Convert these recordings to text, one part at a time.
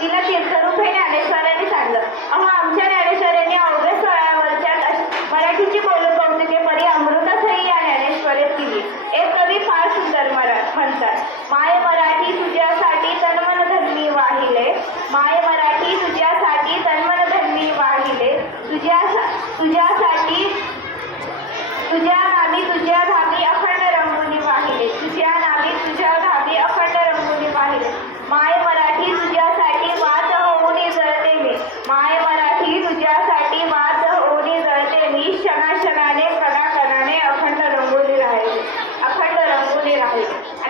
तिला तीर्थरूप हे ज्ञानेश्वरांनी सांगलं अहो आमच्या ज्ञानेश्वरांनी अवघ्या सोळावरच्या मराठीची बोलू कौतुके परी अमृतासही या ज्ञानेश्वरीत केली. एक कवी फार सुंदर मरा म्हणतात. माय मराठी तुझ्यासाठी तन्मन धर्मी वाहिले. माय मराठी तुझ्यासाठी तन्मन धर्मी वाहिले. तुझ्या तुझ्यासाठी तुझ्या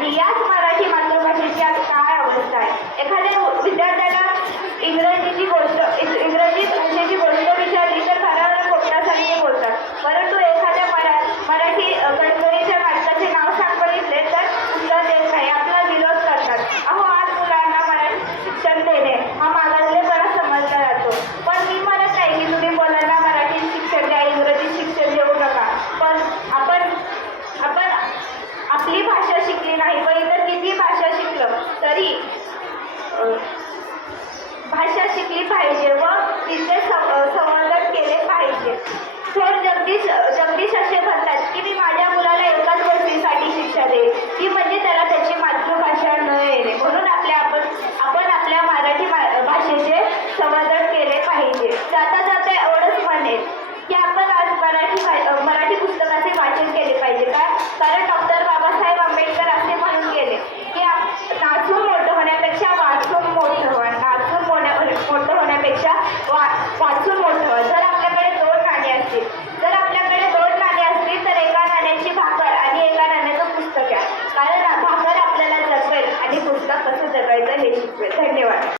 Yes. सर जगदीश जगदीश असे म्हणतात की मी माझ्या मुलाला एकाच गोष्टीसाठी शिक्षा देईल ती म्हणजे त्याला Thank